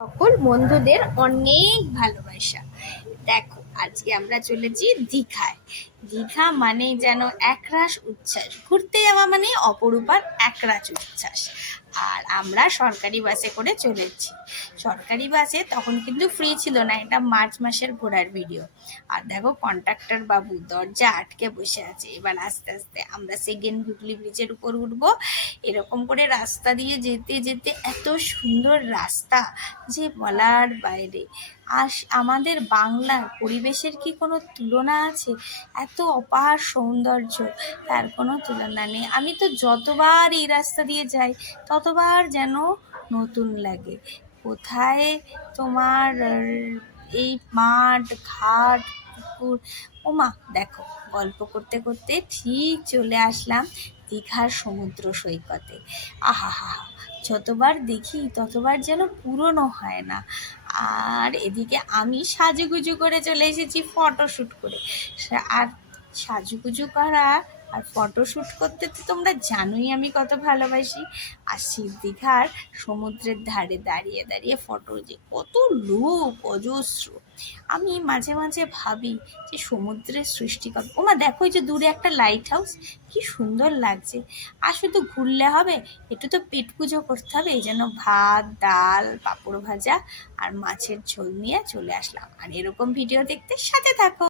সকল বন্ধুদের অনেক ভালোবাসা। দেখো, আজকে আমরা চলেছি দীঘায়। দীঘা মানে যেন একরাশ উচ্ছ্বাস, ঘুরতে যাওয়া মানে অপরূপার একরাশ উচ্ছ্বাস। আর আমরা সরকারি বাসে করে চলেছি। সরকারি বাসে তখন কিন্তু ফ্রি ছিল না, এটা মার্চ মাসের ঘোরার ভিডিও। আর দেখো, কন্ট্রাক্টর বাবু দরজা আটকে বসে আছে। এবার আস্তে আস্তে আমরা সেকেন্ড হুগলি ব্রিজের উপর উঠবো। এরকম করে রাস্তা দিয়ে যেতে যেতে এত সুন্দর রাস্তা যে বলার বাইরে। আর আমাদের বাংলার পরিবেশের কি কোনো তুলনা আছে? এত অপার সৌন্দর্য, তার কোনো তুলনা নেই। আমি তো যতবার এই রাস্তা দিয়ে যাই ততবার যেন নতুন লাগে। কোথায় তোমার এই মাঠ ঘাট পুকুর, ওমা দেখো, গল্প করতে করতে ঠিক চলে আসলাম দীঘার সমুদ্র সৈকতে। আহা হা হা, যতবার দেখি ততবার যেন পুরনো হয় না। আর এদিকে আমি সাজুগুজু করে চলে এসেছি ফটোশ্যুট করে। আর সাজুগুজু করা আর ফটোশ্যুট করতে তো তোমরা জানোই আমি কত ভালোবাসি। আর সেই দীঘার সমুদ্রের ধারে দাঁড়িয়ে দাঁড়িয়ে ফটো যে কত লোক, অজস্র। আমি মাঝে মাঝে ভাবি যে সমুদ্রের সৃষ্টিকর্তা। ওমা দেখো, এই যে দূরে একটা লাইট হাউস, কি সুন্দর লাগছে। আর শুধু ঘুরলে হবে, একটু তো পেট পুজো করতে হবে। এই জন্য ভাত, ডাল, পাঁপড় ভাজা আর মাছের ঝোল নিয়ে চলে আসলাম। আর এরকম ভিডিও দেখতে সাথে থাকো।